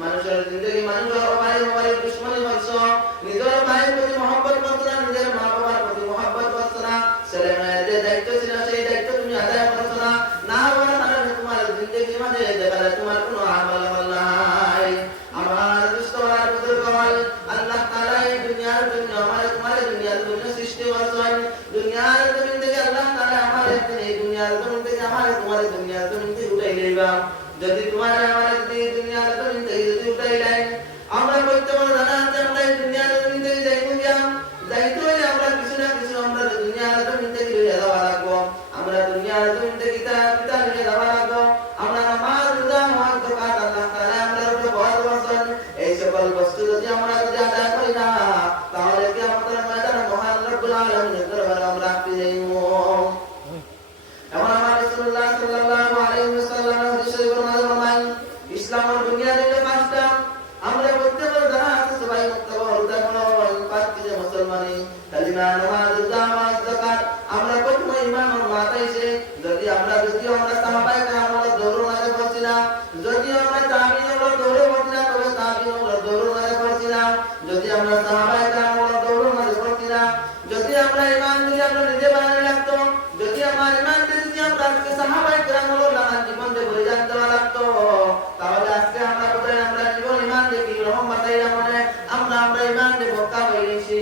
মানুষের জিন্দগি মানুষের ভাই দুশ্মনী করছো, নিজের ভাইয়ের প্রতি মহব্বত করছো না, নিজের মা বাবার প্রতি মহব্বত করছো না, ছেলে মেয়ের যে দায়িত্ব ছিল সেই দায়িত্ব তুমি আদায় করছো না, না হওয়ার কারণে তোমার জিন্দগির মাঝে দেখা তোমার কোনো আমল নাই। আমার দুষ্টবার বুজুর্গ হল আল্লাহ তাআলা এই দুনিয়ার জন্য তোমার দুনিয়ার জন্য সৃষ্টি করছেন। দুনিয়ার জমিন থেকে আল্লাহ তাআলা এই দুনিয়ার জমিন থেকে তোমার দুনিয়ার জমিন থেকে উঠাই দিবা। যদি তোমার যদি দুনিয়ার জমিন থেকে যদি উঠাই দেয়, আমরা করতে পারবো জানা আছে আমরা এই দুনিয়ার জমিন থেকে যাইবো গিয়া, যাইতে হলে আমরা কিছু না কিছু আমরা দুনিয়ার জমিন থেকে লইয়া যাওয়া লাগবো। আমরা দুনিয়ার জমিন থেকে পিতা লইয়া যাওয়া লাগবো। আমরা নামাজ রোজা হজ যাকাত আল্লাহ তাআলা আমাদের উপর ফরজ করেছেন। এই সকল বস্তু যদি আমরা আদায় করি না, তাহলে কি আমাদের ময়দানে মহান রব্বুল আলামিনের দরবারে আমরা পেয়ে যাইবো। এমন আমার রাসূলুল্লাহ সাল্লাল্লাহু আলাইহি ওয়াসাল্লাম হাদিসে ফরমান, ইসলাম ও দুনিয়া থেকে পাঁচটা, আমরা প্রত্যেকবার যারা আছে সবাই মুক্তবা হতে পারো পাঁচটি যে মুসলমানি কালিমা নামাজ রোজা হজ যাকাত। আমরা প্রথমে ঈমান ও মাতাইছে যদি আমরা সাহাবায়ে কেরামের দৌড় মাঝে পড়ছি না, যদি আমরা তাবিঈনদের দৌড়ে পড়ছি না, তবে তাবিঈনদের দৌড় মাঝে পড়ছি না, যদি আমরা সাহাবায়ে কেরামের দৌড় মাঝে পড়ছি না, যদি আমরা ঈমান যদি আমরা নিজে বানাতে লাগতো, যদি আমার ঈমান যদি আমরা আজকে সাহাবায়ে কেরামের নাম জীবনে ভরে জানতে লাগতো, তাহলে আজকে আমরা কোথায় আমরা জীবন ঈমান দেখি রহম বাতাইরা মনে আমরা ঈমান দে বোকা হয়ে গেছি,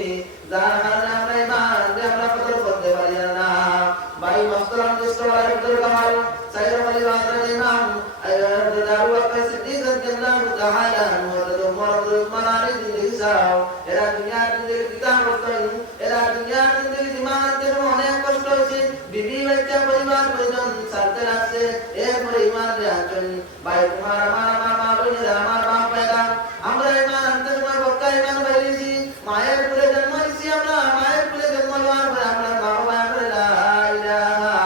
যার কারণে আমরা ঈমান দে আমরা কদর করতে পারি না। ভাই মাস্টারাম দোস্তরা কদর কামাল সাইয়্যিদ আলী বাদর ইমাম আবু বকর সিদ্দিক রাদিয়াল্লাহু তাআলা হযরত ওমর উসমান আলী জিন্দেগি সাও এরা দুনিয়ার জিন্দেগি কিতাব করতেন, এরা দুনিয়ার জিন্দেগি ঈমানের অনেক কষ্ট হয়েছে, বিবি বাচ্চা পরিবার পরিজন সাথে লাগছে, এরপরে ঈমান রে আছেন। ভাই তোমার আমার মা বোনেরা আমার বাপ ভাইরা আমরা ঈমান আনতে সময় বক্কা ঈমান বাইরেছি, মায়ের কুলে জন্ম নিছি, আমরা মায়ের কুলে জন্ম নেওয়ার পরে আমরা মা বাবা আমরা লা ইলাহা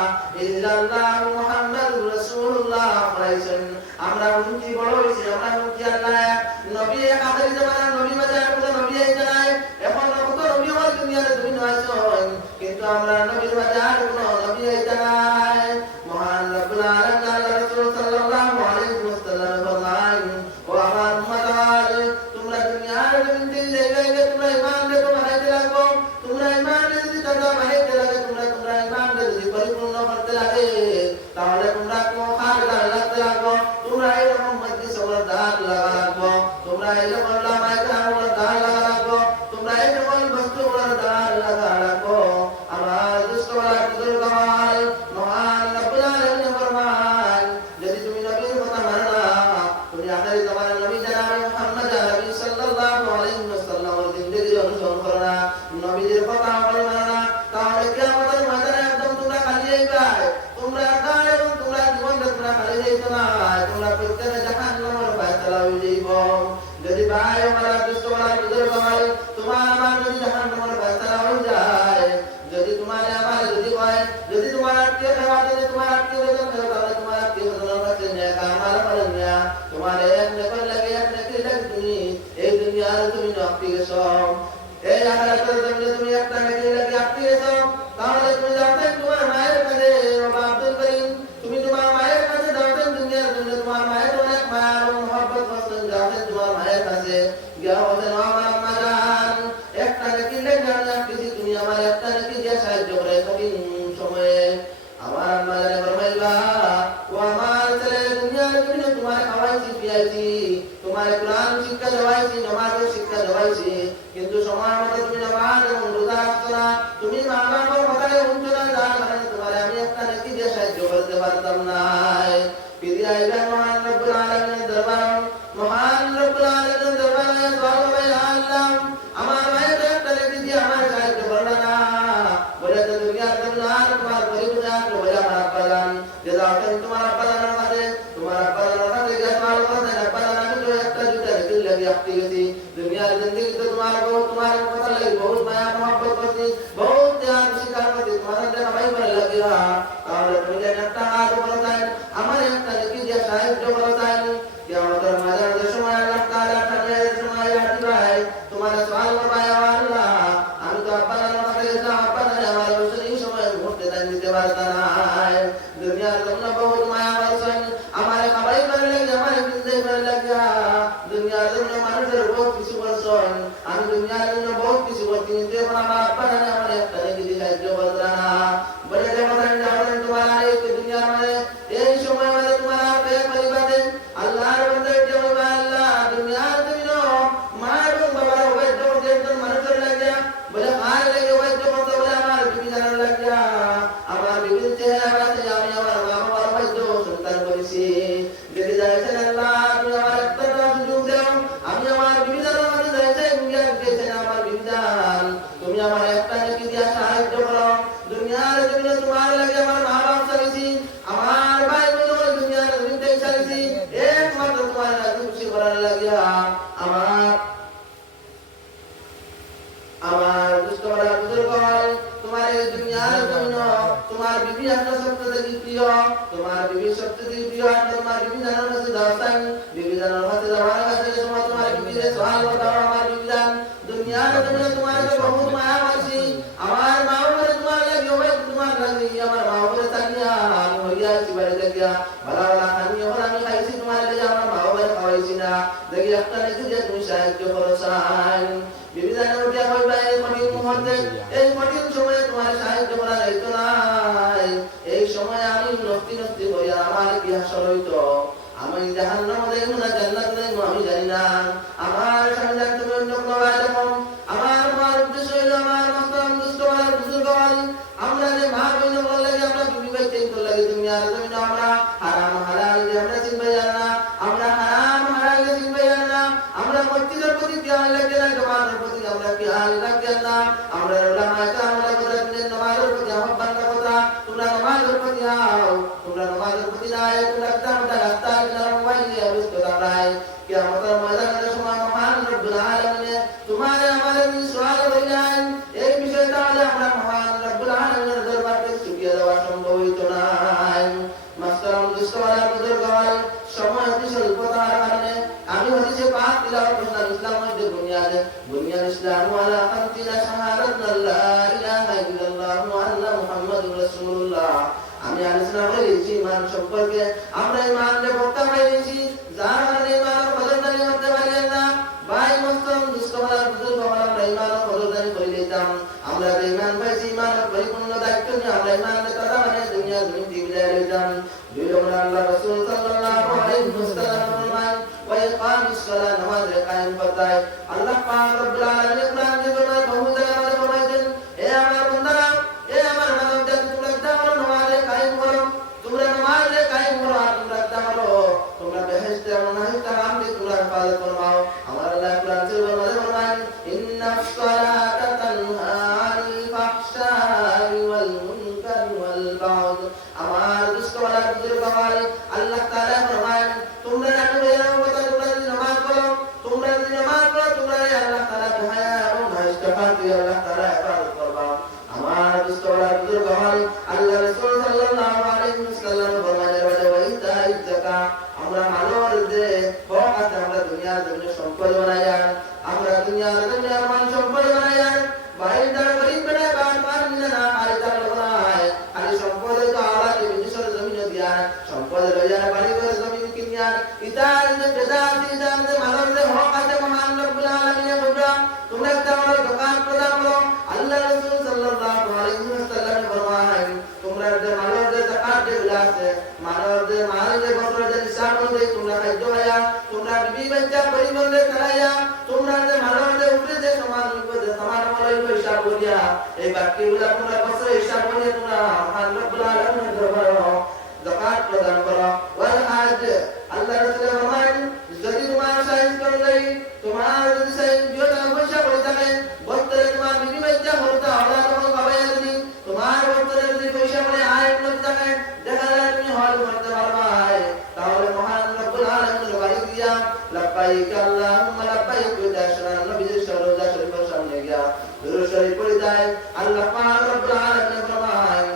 ইল্লাল্লাহ মুহাম্মাদুর রাসূলুল্লাহ পড়াইছেন, আমরা উনকি বড় হইছি, আমরা উনকি আল্লাহ নবী আখির জামানার নবী বাজার কোন নবী আইতাই, এখন কত নবী হল দুনিয়াতে দুই আছেন, কিন্তু আমরা নবীর বাজার কোন নবী আইতাই। মহান রব্বুল আলামিন আল্লাহ রাসূল সাল্লাল্লাহু আলাইহি ওয়াসাল্লাম ফরমান, ও আমার উম্মত তোমরা দুনিয়ার জমিনে জায়গায় তোমরা ঈমান রেখে বানাইতে লাগো, তোমরা ঈমান যদি তাজা বানাইতে লাগে, তোমরা ঈমান যদি পরিপূর্ণ করতে লাগে, তাহলে তোমরা খারদার লাগতে লাগো, তোমরা এরকম মধ্যে সবার দাঁত লাগা লাগবো, তোমরা এরকম লামায় কামড় দাঁত লাগা লাগবো, তোমরা এরকম বস্তুগুলোর দাঁত লাগা লাগবো। আমার দুষ্টরা বুজুর্গ হল মহান রব্বুল আলামিন ফরমান, যদি তুমি নবীর কথা মানো না, তুমি আখির জামানার নবী জনাব মুহাম্মদ আরবি সাল্লাল্লাহু আলাইহি ওয়াসাল্লামের জিন্দেগি অনুসরণ করো না, নবীর কথা মানো না, তাহলে কিয়ামতের ময়দানে একদম তোমরা খালি যাইবা, তোমরা একাই এবং তোমরা জীবনে তোমরা খালি যাইতো না, তোমরা প্রত্যেকে জাহান্নামের ফায়সালা হয়ে যাইব। যদি ভাই আমার দুষ্টরা বুজুর্গ হয় তোমার আমার যদি জাহান্নামের ফায়সালা হয়ে যায়, যদি তোমার আমার যদি হয়, যদি তোমার আত্মীয় দেওয়া যদি তোমার আত্মীয় স্বজন তাহলে তোমার আত্মীয় স্বজনের কাছে নেক আমল করেন না, তোমার এক নেকের লাগে এক নেকি লাগে, তুমি এই দুনিয়ার তুমি নকটি গেছো, এই আখিরাতের জন্য তুমি একটা নেকি লাগে আটকে গেছো, তাহলে তুমি যাবেন তোমার মায়ের কাছে, বাবা আব্দুল করিম তুমি তোমার মায়ের কাছে যাবেন, দুনিয়ার জন্য তোমার মায়ের অনেক মায়া এবং মহব্বত করছেন, যাবেন তোমার মায়ের কাছে গিয়া বলেন আমার আম্মা জান একটা নেকি লাগে আমি আটকেছি, তুমি আমার একটা নেকি দিয়ে সাহায্য করে কঠিন সময়ে। আমার আম্মা জানে ফরমাইবা, ও আমার ছেলে দুনিয়ার জন্য তোমার খাওয়াইছি পিয়াইছি, তোমার কোরআন শিক্ষা দেওয়াইছি, নামাজের শিক্ষা দেওয়াইছি, কিন্তু সময় মতো তুমি নামাজ এবং রোজা রাখছো না, তুমি মা বাবার কথায় শুনছো না, যার কারণে তোমার আমি একটা নেকি দিয়ে সাহায্য করতে পারতাম না। ফিরে আইবা মহান রব্বুল আলামিনের দরবার, মহান রব্বুল আলামিনের দরবারে সবাই আল্লাহ আমার মায়ের একটা নেকি দিয়ে আমার সাহায্য করলো না, বলে তো দুনিয়ার জন্য আর তোমার পরিবার বলে আমার আব্বালান যে যাওতেন তোমার আব্বালানের কাছে, তোমার আব্বালানের কাছে গিয়ে সওয়াল করতেন, আব্বালান আমি তো একটা দুটা নেকি লাগে আটকে গেছি, দুনিয়ার জিন্দগি তো তোমার কথা লাগে বহুত মায়া মহব্বত করছি, বহুত ত্যাগ স্বীকার করছি, তোমার দেখা ভাই ভালো লাগে না, তাহলে তুমি যেন একটা হাত বড় চাই, আমার একটা নেকি দিয়ে সাহায্য বড় চাই, কিয়ামতের ময়দানের সময় আল্লাহ তাআলা ঠান্ডার সময় আটি ভাই তোমার সওয়াল করবে, আল্লাহ আমি তো আব্বালানের কাছে গেছিলাম, আব্বালান আমার এই সময় মুহূর্তে দান দিতে পারতাম না, দুনিয়ার জন্য বহুত মায়া করছেন, আমার খাবারই ভালো লাগে, আমার জিন্দগি ভালো লাগে, দুনিয়ার জন্য মানুষের বহুত কিছু করছেন, আমি দুনিয়ার জন্য বহুত কিছু করছি, কিন্তু এখন আমার আব্বা জানে আমার একটা নেকি সাহায্য করতে না বলে যাবেন তোমার এই দুনিয়ার মানে এই সময় মানে তোমার পে পরিবারে আল্লাহর বন্ধে জবাব আল্লাহ দুনিয়ার জন্য মা এবং বাবার অবৈধ একজন মানুষের লাগে বলে আর লাগে অবৈধ করতে বলে আমার বিবি জানার লাগে আমার বিবির চেহারা আছে আমি আমার মা বাবার অবৈধ সন্তান করেছি যদি যাইছেন আল্লাহ তুমি আমার একটা সুযোগ দাও আমি আমার বিবি জানার মাঝে যাইছে গেছেন আমার বিবি জান তুমি আমার একটা নেকি দিয়া সাহায্য করো দুনিয়ার জন্য তোমার লাগে আমার মা বাপ চাইছি আমার ভাই বোন দুনিয়ার জন্য চাইছি একমাত্র তোমার লাগে খুশি করার লাগিয়া আমার দুষ্টরা বুজুর্গ তোমার এই দুনিয়ার জন্য তোমার বিবি আপনার সবচেয়ে প্রিয় তোমার বিবি সবচেয়ে প্রিয় তোমার বিবি জানার কাছে যাওয়াই বিবি জানার কাছে যাওয়ার কাছে তোমার বিবিকে সহায় দাও আমার বিবি জান দুনিয়ার জন্য তোমার বহুত মায়া আছি আমার মা বাবার তোমার লাগে ওই তোমার লাগে আমার মা বাবার তাকিয়া আমি হইয়া আছি বাড়ি দেখিয়া ভালো ভালো খানি এখন আমি খাইছি তোমার লাগে আমার মা বাবার খাওয়াইছি না দেখি একটা নাকি যে তুমি সাহায্য করো চাই বিবি জানার উঠিয়া হইবা এই কঠিন মুহূর্তে এই কঠিন সময়ে তোমার সাহায্য করা যাইতো নাই এই সময় আমি নষ্টি হইয়া আমার কি হাসর হইতো আমি জাহান্নাম যাইব না জান্নাত যাইব আমি জানি না আমার স্বামী জানতে অন্য কোনো এরকম আমার উদ্দেশ্য হইল আমার মাস্টার দুষ্ট আর বুজুর্গ আমরা যে মা বইন বললে আমরা বিবি বাইতে লাগে দুনিয়ার জন্য আমরা হারাম হালাল যে আমরা চিনতে জানি না আমরা হারাম হালাল যে চিনতে জানি না আমরা মসজিদের প্রতি খেয়াল রাখি না নামাজের প্রতি আমরা খেয়াল রাখি না আমরা উলামায়ে কেরামরা কথা দিলেন নামাজের প্রতি আহ্বান কথা তোমরা নামাজের প্রতি আও তোমরা নামাজের প্রতি না আয় তোমরা একটা রাস্তায় মোবাইলে ব্যস্ত দাঁড়ায় কিয়ামতের ময়দানে সময় মহান রব্বুল আলামিন তোমার আমাদের সওয়াল হইলেন এই বিষয়টা আমরা মহান রব্বুল আলামিনের দরবারে শুকরিয়া দেওয়া সম্ভব হইতো না মাস্টার দুষ্টরা বুজুর্গ সময় অতি স্বল্পতার কারণে আমি হাদিসে পাক তিলাওয়াত করলাম ইসলামের বুনিয়াদ ইসলাম আলা খামসিনা শাহাদাত লা ইলাহা ইল্লাল্লাহ ওয়া আন্না মুহাম্মাদুর রাসূলুল্লাহ আমি আলোচনা করেছি ইমান সম্পর্কে আমরা ইমানের বক্তা হয়েছি যার কারণে ইমান বদলদারি করতে পারি না ভাই মুসলিম দুষ্টরা বুজুর্গ আমরা ইমান বদলদারি করে দিতাম আমরা ইমান পাইছি ইমান পরিপূর্ণ দায়িত্ব নিয়ে আমরা ইমানের কথা মানে দুনিয়া থেকে বিদায় লইতাম বিলম্ব আল্লাহ রাসূল সাল্লাল্লাহু আলাইহি ওয়াসাল্লাম ফরমান ওয়া ইকামিস সালাত নামাজ কায়েম করতায় আল্লাহ পাক রব্বুল আলামিন কোরআন এ বহু জায়গায় ফরমাইছেন হে আমার বান্দারা হে আমার বান্দারা তোমরা দাও নামাজ কায়েম করো তোমরা নামাজ কায়েম করো আর তোমরা দাও তোমরা বেহেশতে নাহিতা আমকে তোমরা হিফাজত ফরমাও আমার আল্লাহ কোরআন এ ফরমান ইন্নাস সালাতা তানহা আনিল ফাহশাই ওয়াল মুনকার ওয়াল বাগয আমার দুষ্টরা বুজুর্গ আল্লাহ তাআলা ফরমান তোমরা নামাজ কথা তোমরা নামাজ পড়ো তোমরা নামাজ পড়ো তোমরা আল্লাহ তাআলা দয়া এবং ইস্তেগফার আল্লাহ তাআলা ইবাদত করবা আমার দুষ্টরা বুজুর্গ আল্লাহ রাসূল সাল্লাল্লাহু আলাইহি ওয়াসাল্লাম ফরমানে ওয়াইতাই যাকাত আমরা মানর যে হক আছে আমরা দুনিয়ার জন্য সম্পদ বানাইয়া আমরা দুনিয়ার জন্য মান সম্পদ বানাইয়া বাইরে গরিব বেটা বারবার মিলে না আর তার বানায় আর সম্পদ তো আলাদা বিদেশের জমি দিয়া সম্পদ লইয়া বাড়ি ঘর জমি কিনিয়া ইতার যে বেদাতি দাম যে মানব যে হক আছে মহান রব্বুল আলামিনের বড় তোমরা তোমার দোকান প্রদান করো আল্লাহ রাসূল সাল্লাল্লাহু আলাইহি ওয়াসাল্লাম ফরমান তোমরা যে মানব যে যাকাত যে আছে মানব যে মাল যে বছর যে হিসাব অনুযায়ী তোমরা খাদ্য খায়া তোমরা বিবি বাচ্চা পরিবহনে চালাইয়া তোমরা যে মানব যে উপরে যে সমান যে সমান মূল্য হিসাব করিয়া এই বাকিগুলা তোমরা বছর হিসাব করিয়া তোমরা মহান রব্বুল আলামিনের দরবারে যাকাত প্রদান করো ওয়াল হাজ আল্লাহ রাসূল ফরমান যদি তোমার সাইজ করলেই তোমার যদি সাইজ বিয়টা পয়সা পড়ে থাকে বর্তরে তোমার বিবি বাচ্চা হলতা হলা তোমার বাবাই যদি তোমার বর্তরে যদি পয়সা পড়ে আয় মত থাকে দেখা যায় তুমি হল করতে পারবা তাহলে মহান রব্বুল আলামিনের বাড়ি দিয়া লাব্বাইক আল্লাহুম্মা লাব্বাইক দাশরান নবীর সরোজা শরীফের সামনে গিয়া দুরূদ শরীফ পড়ে যায় আল্লাহ পাক রব্বুল আলামিন ফরমান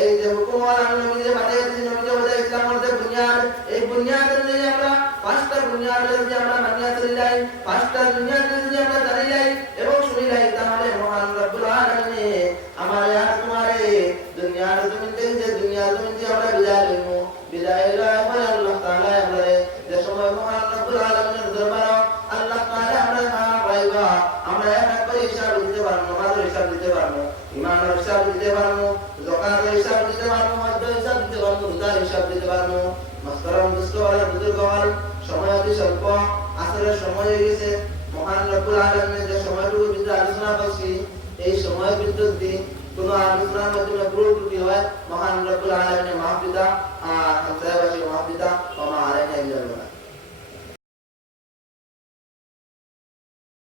এই যে হুকুম আর নবীর বাড়ি নবী ইসলামের যে বুনিয়াদ এই বুনিয়াদের যে আমরা পাঁচটা বুনিয়াদের যে আমরা মানিয়া চলি যাই পাঁচটা বুনিয়াদের যে আমরা জানি যাই এবং শুনি যাই তাহলে মহান রব্বুল আলামিন আমারে আর তোমারে দুনিয়ার জমিন থেকে যে দুনিয়ার জমিন যে আমরা বিদায় লয় আল্লাহ তাআলা আমারে যে সময় মহান রব্বুল আলামিনের দরবারে পারবো, যাকাতের হিসাব দিতে পারবো, হজ্জের হিসাব দিতে পারবো, রোজার হিসাব দিতে পারবো। মাস্টারম দুস্থওয়ালা বুজুর্গ হল, সময় অতি স্বল্প, আসরের সময় হয়ে গেছে। মহান রব্বুল আলামিনের যে সময়টুকু ভিতরে আলোচনা করছি, এই সময়ের ভিতর দিয়ে কোনো আলোচনার মাধ্যমে ভুল ত্রুটি হয়, মহান রব্বুল আলামিনের মাহফিদা